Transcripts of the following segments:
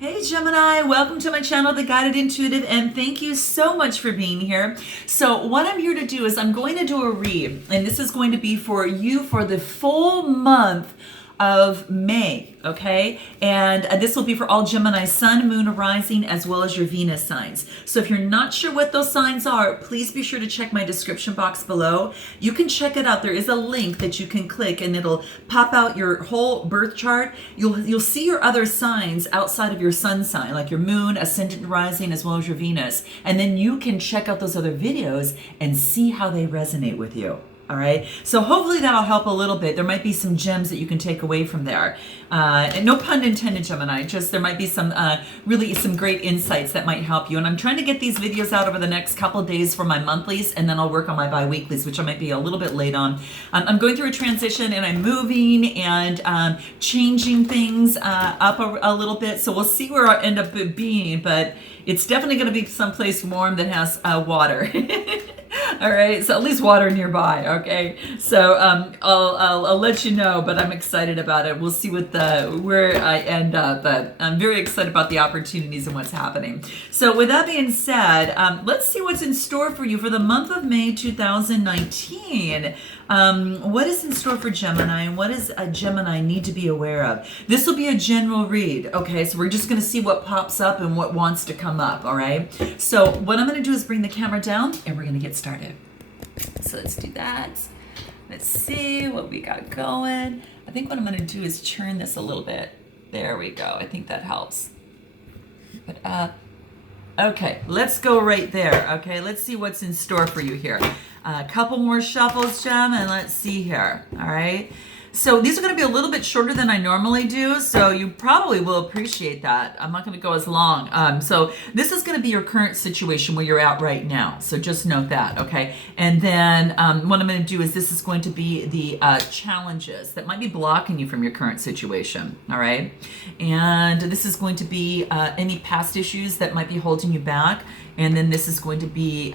Hey Gemini, welcome to my channel, The Guided Intuitive, and thank you so much for being here. So what I'm here to do is I'm going to do a read, and this is going to be for you for the full month of May, okay? And this will be for all Gemini sun, moon, rising, as well as your Venus signs. So if you're not sure what those signs are, please be sure to check my description box below. You can check it out. There is a link that you can click and it'll pop out your whole birth chart. You'll see your other signs outside of your sun sign, like your moon, ascendant, rising, as well as your Venus. And then you can check out those other videos and see how they resonate with you. All right, so hopefully that'll help a little bit. There might be some gems that you can take away from there. And no pun intended, Gemini, just there might be some really some great insights that might help you. And I'm trying to get these videos out over the next couple days for my monthlies, and then I'll work on my bi-weeklies, which I might be a little bit late on. I'm going through a transition and I'm moving and changing things up a little bit. So we'll see where I end up being, but it's definitely going to be someplace warm that has water. All right, so at least water nearby, okay? So I'll let you know, but I'm excited about it. We'll see what where I end up, but I'm very excited about the opportunities and what's happening. So with that being said, let's see what's in store for you for the month of May 2019. What is in store for Gemini, and what does a Gemini need to be aware of? This will be a general read, okay? So we're just going to see what pops up and what wants to come up, all right? So what I'm going to do is bring the camera down, and we're going to get started. So let's do that. Let's see what we got going. I think what I'm going to do is turn this a little bit. There we go. I think that helps. Put up. Okay, let's go right there. Okay, let's see what's in store for you here. A couple more shuffles, Gem, and let's see here. All right. So these are going to be a little bit shorter than I normally do, so you probably will appreciate that. I'm not going to go as long. So this is going to be your current situation where you're at right now. So just note that, okay? And then what I'm going to do is this is going to be the challenges that might be blocking you from your current situation, all right? And this is going to be any past issues that might be holding you back. And then this is going to be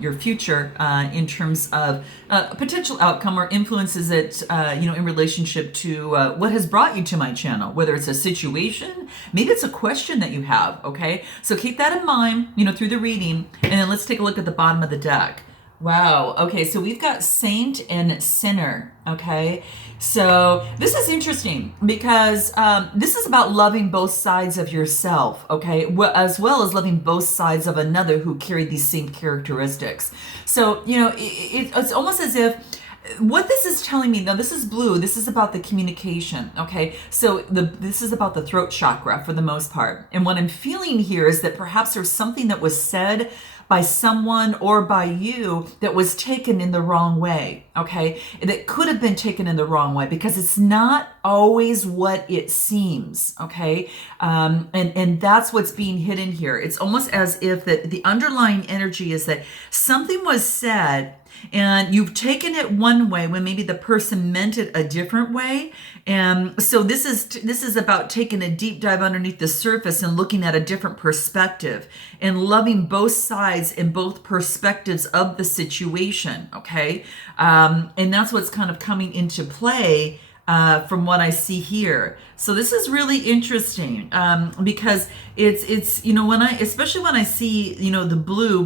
your future in terms of a potential outcome or influences that, in relationship to what has brought you to my channel, whether it's a situation, maybe it's a question that you have, okay? So keep that in mind, through the reading. And then let's take a look at the bottom of the deck. Wow. Okay, so we've got Saint and Sinner, okay? So this is interesting because this is about loving both sides of yourself, okay? As well as loving both sides of another who carry these same characteristics. So, it's almost as if what this is telling me, now this is blue, this is about the communication, okay? So this is about the throat chakra for the most part. And what I'm feeling here is that perhaps there's something that was said by someone or by you that was taken in the wrong way, okay? That could have been taken in the wrong way because it's not always what it seems, okay? And that's what's being hidden here. It's almost as if that the underlying energy is that something was said and you've taken it one way when maybe the person meant it a different way. And so this is about taking a deep dive underneath the surface and looking at a different perspective and loving both sides and both perspectives of the situation, okay? And that's what's kind of coming into play from what I see here. So this is really interesting because it's especially when I see the blue,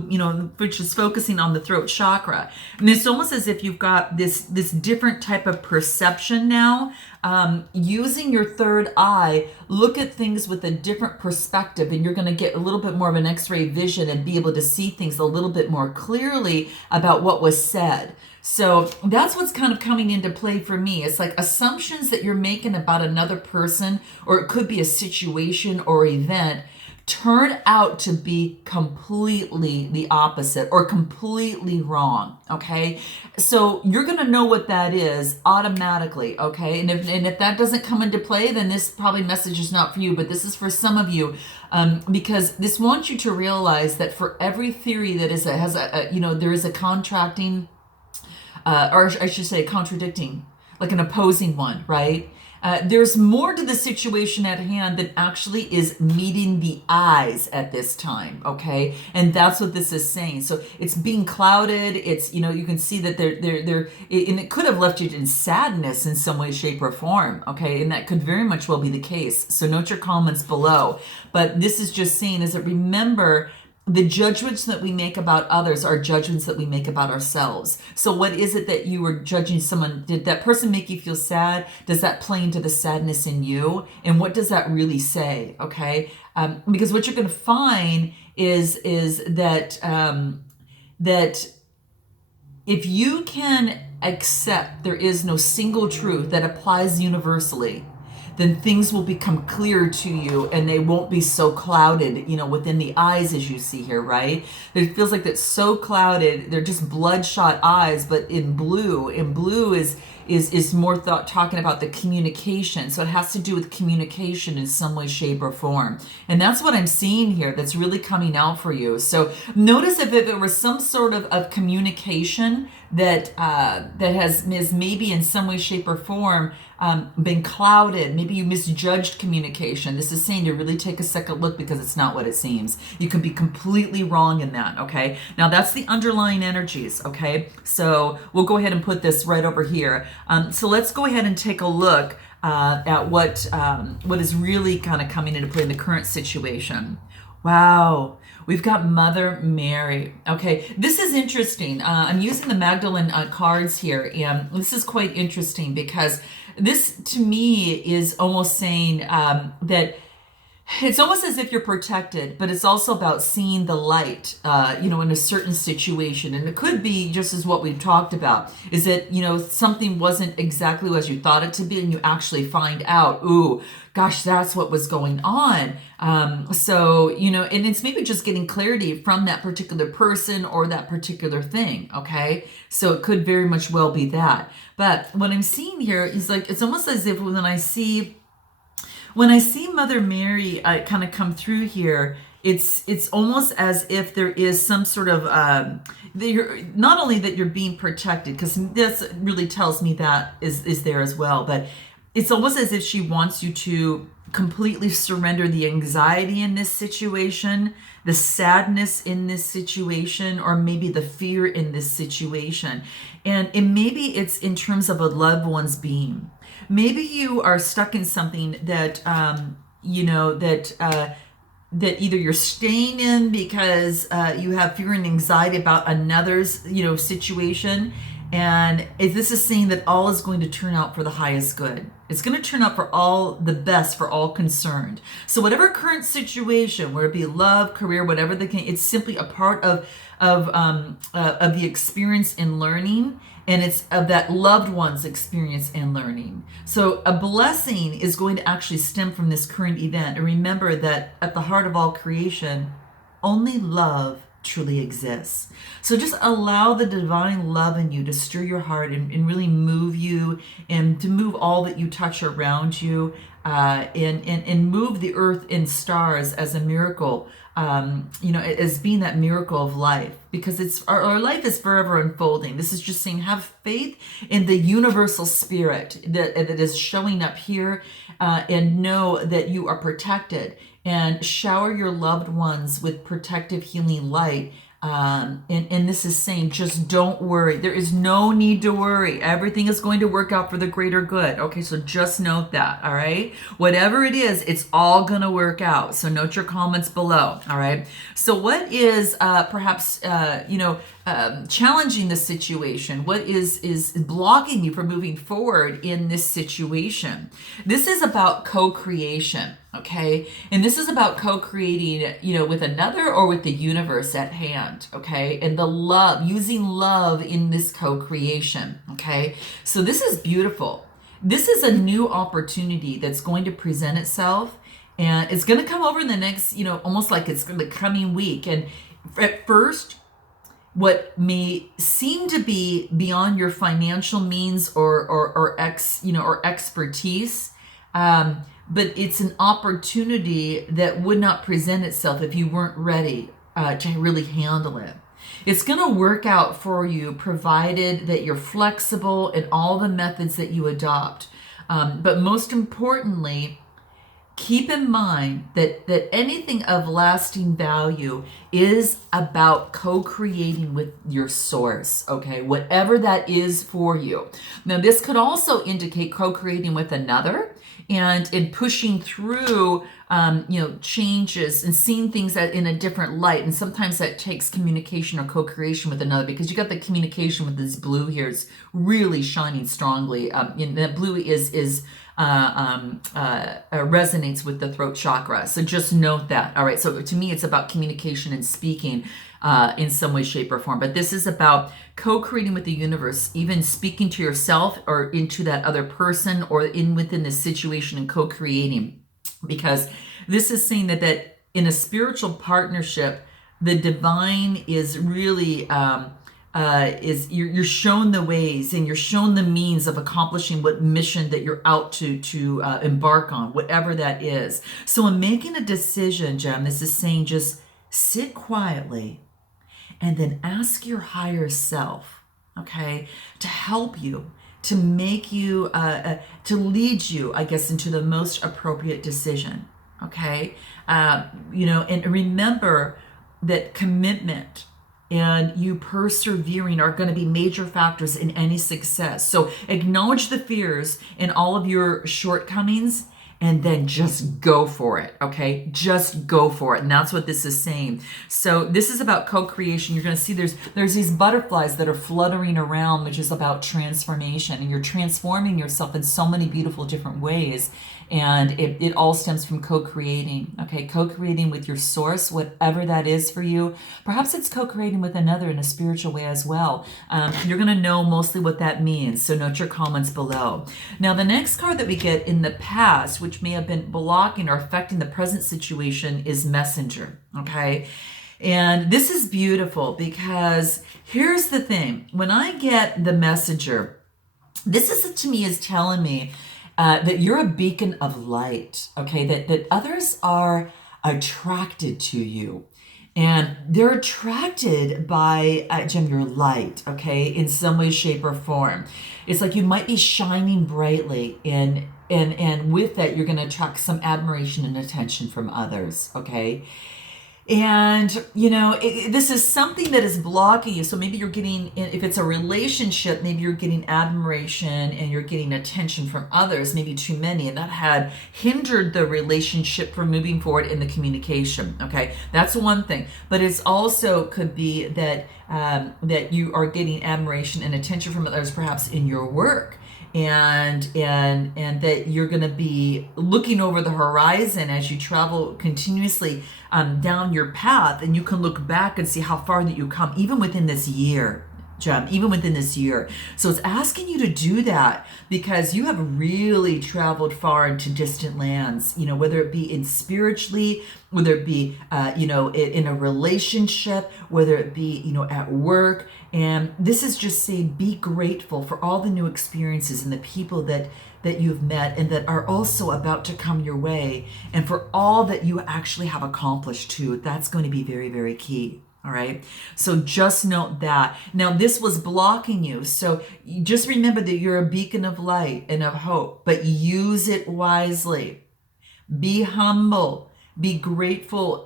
which is focusing on the throat chakra, and it's almost as if you've got this different type of perception now. Using your third eye, look at things with a different perspective, and you're going to get a little bit more of an X-ray vision and be able to see things a little bit more clearly about what was said. So that's what's kind of coming into play for me. It's like assumptions that you're making about another person, or it could be a situation or event, turn out to be completely the opposite or completely wrong, okay? So you're going to know what that is automatically, okay? And if that doesn't come into play, then this probably message is not for you, but this is for some of you because this wants you to realize that for every theory that there is a contracting or I should say contradicting, like an opposing one, right? There's more to the situation at hand than actually is meeting the eyes at this time, okay? And that's what this is saying. So it's being clouded. It's, you know, you can see that and it could have left you in sadness in some way, shape, or form, okay? And that could very much well be the case. So note your comments below. But this is just saying is that remember, the judgments that we make about others are judgments that we make about ourselves. So what is it that you were judging someone? Did that person make you feel sad? Does that play into the sadness in you? And what does that really say? Okay. Because what you're going to find is that, that if you can accept there is no single truth that applies universally, then things will become clear to you and they won't be so clouded, you know, within the eyes as you see here, right? It feels like that's so clouded. They're just bloodshot eyes, but in blue is more talking about the communication. So it has to do with communication in some way, shape, or form. And that's what I'm seeing here that's really coming out for you. So notice if there was some sort of communication that has maybe in some way, shape, or form been clouded. Maybe you misjudged communication. This is saying to really take a second look because it's not what it seems. You can be completely wrong in that, okay? Now that's the underlying energies, okay? So we'll go ahead and put this right over here. So let's go ahead and take a look at what is really kind of coming into play in the current situation. Wow. We've got Mother Mary. Okay, this is interesting. I'm using the Magdalene cards here, and this is quite interesting because this, to me, is almost saying that it's almost as if you're protected, but it's also about seeing the light, you know, in a certain situation. And it could be just as what we've talked about, is that, you know, something wasn't exactly as you thought it to be, and you actually find out, ooh, gosh, that's what was going on. So, you know, and it's maybe just getting clarity from that particular person or that particular thing, okay? So it could very much well be that. But what I'm seeing here is like, it's almost as if when I see Mother Mary kind of come through here, it's almost as if there is some sort of not only that you're being protected, because this really tells me that is there as well, but it's almost as if she wants you to completely surrender the anxiety in this situation, the sadness in this situation, or maybe the fear in this situation. And maybe it's in terms of a loved one's being. Maybe you are stuck in something that, you know, that either you're staying in because you have fear and anxiety about another's, you know, situation. And this is saying that all is going to turn out for the highest good. It's going to turn out for all the best for all concerned. So whatever current situation, whether it be love, career, whatever the case, it's simply a part of the experience in learning, and it's of that loved one's experience in learning. So a blessing is going to actually stem from this current event. And remember that at the heart of all creation, only love truly exists. So just allow the divine love in you to stir your heart and really move you, and to move all that you touch around you, and move the earth and stars as a miracle, you know, as being that miracle of life, because it's our life is forever unfolding. This is just saying, have faith in the universal spirit that is showing up here, and know that you are protected, and shower your loved ones with protective healing light. And this is saying, just don't worry. There is no need to worry. Everything is going to work out for the greater good. Okay, so just note that, all right? Whatever it is, it's all going to work out. So note your comments below, all right? So what is perhaps, you know, challenging the situation? What is blocking you from moving forward in this situation? This is about co-creation. Okay. And this is about co-creating, you know, with another or with the universe at hand. Okay. And the love, using love in this co-creation. Okay. So this is beautiful. This is a new opportunity that's going to present itself, and it's going to come over in the next, you know, almost like it's the coming week. And at first, what may seem to be beyond your financial means or expertise, but it's an opportunity that would not present itself if you weren't ready to really handle it. It's going to work out for you, provided that you're flexible in all the methods that you adopt. But most importantly, keep in mind that anything of lasting value is about co-creating with your source, okay? Whatever that is for you. Now, this could also indicate co-creating with another and in pushing through, changes and seeing things in a different light. And sometimes that takes communication or co-creation with another, because you got the communication with this blue here. It's really shining strongly. That blue resonates with the throat chakra. So just note that. All right. So to me, it's about communication and speaking in some way, shape, or form. But this is about co-creating with the universe, even speaking to yourself or into that other person or within this situation and co-creating. Because this is saying that in a spiritual partnership, the divine is really you're shown the ways and you're shown the means of accomplishing what mission that you're out to embark on, whatever that is. So in making a decision, Gem, this is saying just sit quietly and then ask your higher self, okay, to help you, to make you, to lead you, I guess, into the most appropriate decision, okay? And remember that commitment and you persevering are going to be major factors in any success. So acknowledge the fears and all of your shortcomings and then just go for it, okay? Just go for it. And that's what this is saying. So this is about co-creation. You're going to see there's these butterflies that are fluttering around, which is about transformation. And you're transforming yourself in so many beautiful different ways. And it all stems from co-creating, okay? Co-creating with your source, whatever that is for you. Perhaps it's co-creating with another in a spiritual way as well. You're going to know mostly what that means, so note your comments below. Now, the next card that we get in the past, which may have been blocking or affecting the present situation, is Messenger, okay? And this is beautiful because here's the thing. When I get the Messenger, this is to me is telling me that you're a beacon of light, okay? That others are attracted to you. And they're attracted by, Gem, your light, okay? In some way, shape, or form. It's like you might be shining brightly and with that, you're going to attract some admiration and attention from others, okay? And, this is something that is blocking you. So maybe you're getting, if it's a relationship, maybe you're getting admiration and you're getting attention from others, maybe too many. And that had hindered the relationship from moving forward in the communication. Okay, that's one thing. But it's also could be that that you are getting admiration and attention from others, perhaps in your work. And that you're going to be looking over the horizon as you travel continuously down your path, and you can look back and see how far that you come, even within this year, Gem, even within this year. So it's asking you to do that because you have really traveled far into distant lands, whether it be in spiritually, whether it be, in a relationship, whether it be, at work. And this is just saying, be grateful for all the new experiences and the people that you've met and that are also about to come your way, and for all that you actually have accomplished too. That's going to be very, very key. All right. So just note that. Now, this was blocking you. So you just remember that you're a beacon of light and of hope, but use it wisely. Be humble. Be grateful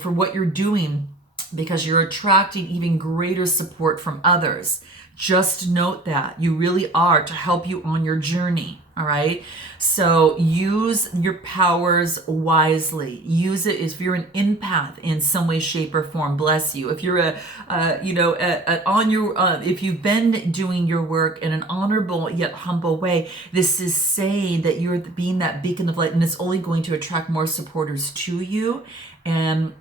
for what you're doing, because you're attracting even greater support from others. Just note that you really are, to help you on your journey. All right. So use your powers wisely. Use it if you're an empath in some way, shape, or form. Bless you. If you're if you've been doing your work in an honorable yet humble way, this is saying that you're being that beacon of light, and it's only going to attract more supporters to you. And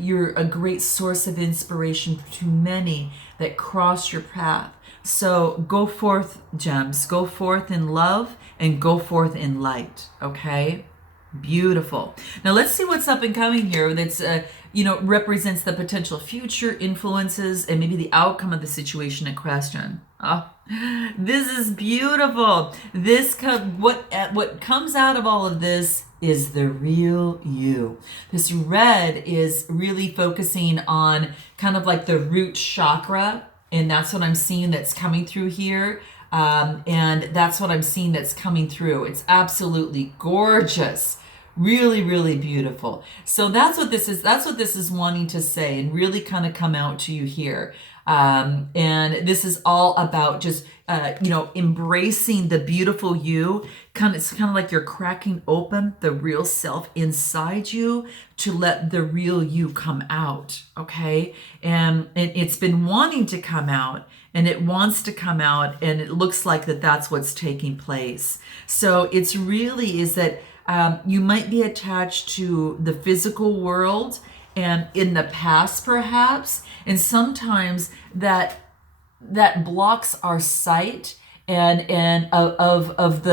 you're a great source of inspiration to many that cross your path. So go forth, gems. Go forth in love and go forth in light. Okay? Beautiful. Now let's see what's up and coming here. That's represents the potential future influences and maybe the outcome of the situation in question. Oh, this is beautiful. What comes out of all of this is the real you. This red is really focusing on kind of like the root chakra. And that's what I'm seeing that's coming through here. And that's what I'm seeing that's coming through. It's absolutely gorgeous. Really, really beautiful. So that's what this is. That's what this is wanting to say and really kind of come out to you here. And this is all about just, embracing the beautiful you. It's kind of like you're cracking open the real self inside you to let the real you come out. Okay. And it's been wanting to come out, and it wants to come out, and it looks like that's what's taking place. So it's really is that you might be attached to the physical world and in the past perhaps, and sometimes that blocks our sight and of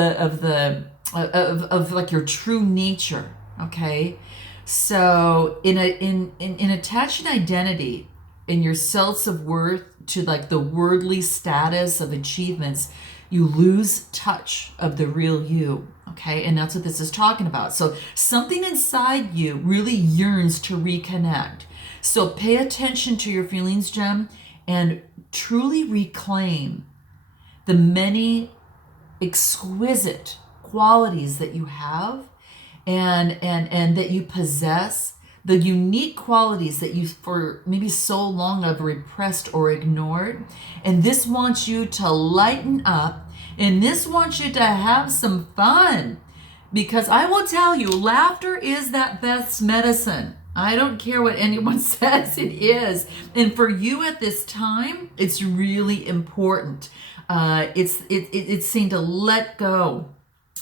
like your true nature. Okay, so in attaching identity in your sense of worth to like the worldly status of achievements, you lose touch of the real you. Okay, and that's what this is talking about. So something inside you really yearns to reconnect. So pay attention to your feelings, Gem, and truly reclaim the many exquisite qualities that you have and that you possess, the unique qualities that you for maybe so long have repressed or ignored. And this wants you to lighten up, and this wants you to have some fun, because I will tell you, laughter is that best medicine. I don't care what anyone says, it is. And for you at this time, it's really important. It's saying to let go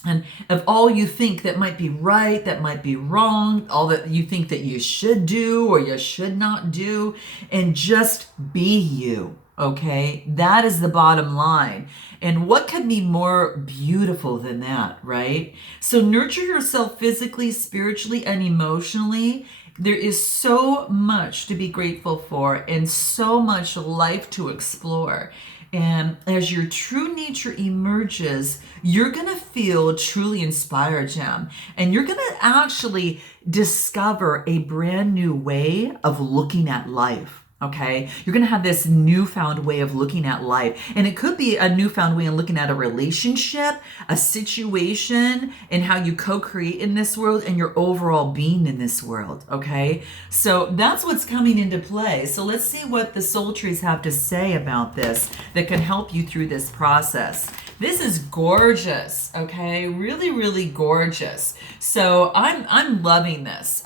and of all you think that might be right, that might be wrong, all that you think that you should do or you should not do, and just be you. Okay, that is the bottom line. And what could be more beautiful than that, right? So nurture yourself physically, spiritually, and emotionally. There is so much to be grateful for and so much life to explore. And as your true nature emerges, you're going to feel truly inspired, Gem. And you're going to actually discover a brand new way of looking at life. Okay, you're going to have this newfound way of looking at life. And it could be a newfound way of looking at a relationship, a situation, and how you co-create in this world and your overall being in this world. Okay, so that's what's coming into play. So let's see what the soul trees have to say about this that can help you through this process. This is gorgeous, okay? Really, really gorgeous. So I'm loving this.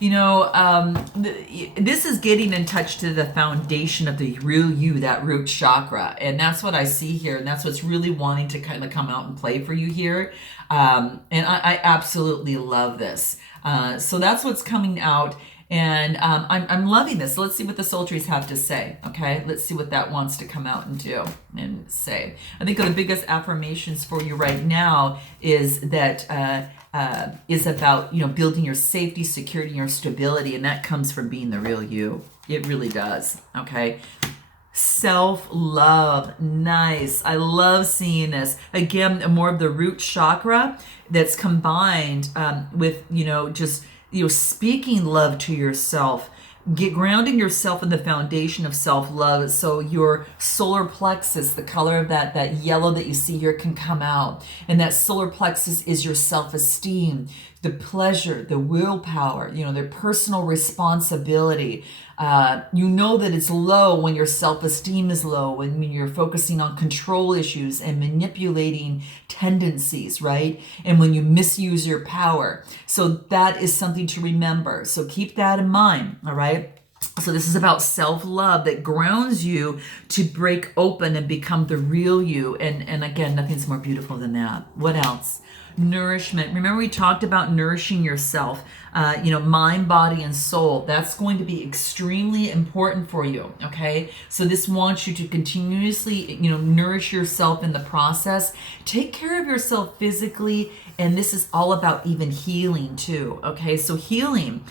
This is getting in touch to the foundation of the real you, that root chakra. And that's what I see here. And that's what's really wanting to kind of come out and play for you here. And I absolutely love this. So that's what's coming out. And I'm loving this. So let's see what the soul trees have to say. Okay, let's see what that wants to come out and do and say. I think the biggest affirmations for you right now is that is about building your safety, security, your stability, and that comes from being the real you. It really does. Okay. Self-love. Nice. I love seeing this. Again, more of the root chakra that's combined with speaking love to yourself, grounding yourself in the foundation of self-love. So your solar plexus, the color of that yellow that you see here, can come out. And that solar plexus is your self-esteem, the pleasure, the willpower, the personal responsibility. That it's low when your self-esteem is low, when you're focusing on control issues and manipulating tendencies, right? And when you misuse your power. So that is something to remember. So keep that in mind, all right? So this is about self-love that grounds you to break open and become the real you. And again, nothing's more beautiful than that. What else? Nourishment. Remember we talked about nourishing yourself, mind, body, and soul. That's going to be extremely important for you. Okay. So this wants you to continuously, nourish yourself in the process. Take care of yourself physically. And this is all about even healing too. Okay. So healing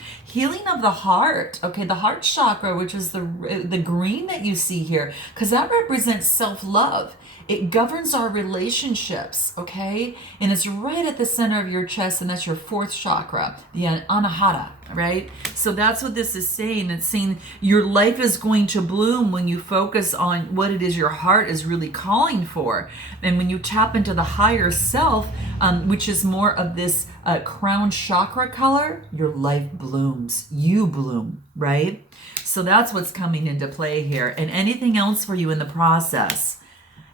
of the heart. Okay. The heart chakra, which is the green that you see here, because that represents self-love. It governs our relationships, okay? And it's right at the center of your chest, and that's your fourth chakra, the anahata, right? So that's what this is saying. It's saying your life is going to bloom when you focus on what it is your heart is really calling for. And when you tap into the higher self, which is more of this crown chakra color, your life blooms. You bloom, right? So that's what's coming into play here. And anything else for you in the process?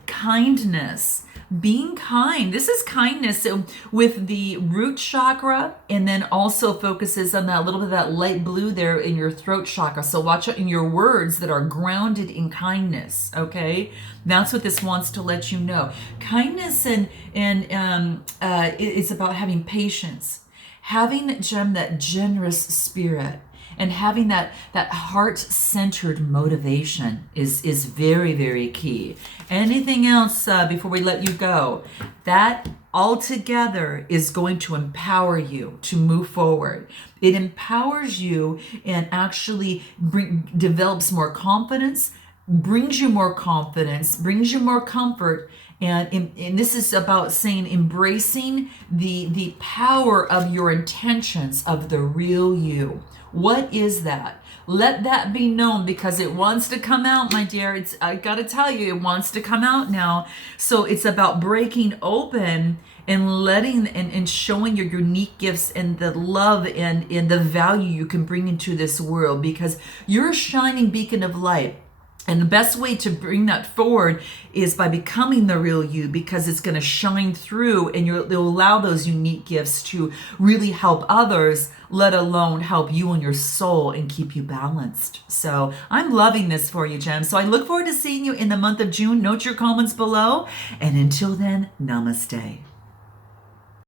Kindness. Being kind. This is kindness. So with the root chakra, and then also focuses on that little bit of that light blue there in your throat chakra. So watch out in your words that are grounded in kindness. Okay, that's what this wants to let you know. Kindness and it's about having patience, having that generous spirit. And having that heart-centered motivation is very, very key. Anything else before we let you go? That altogether is going to empower you to move forward. It empowers you and actually develops more confidence, brings you more confidence, brings you more comfort. And this is about saying embracing the power of your intentions of the real you. What is that? Let that be known, because it wants to come out, my dear. I gotta tell you, it wants to come out now. So it's about breaking open and letting and showing your unique gifts and the love and the value you can bring into this world, because you're a shining beacon of light. And the best way to bring that forward is by becoming the real you, because it's going to shine through and you'll allow those unique gifts to really help others, let alone help you and your soul and keep you balanced. So I'm loving this for you, Gem. So I look forward to seeing you in the month of June. Note your comments below. And until then, namaste.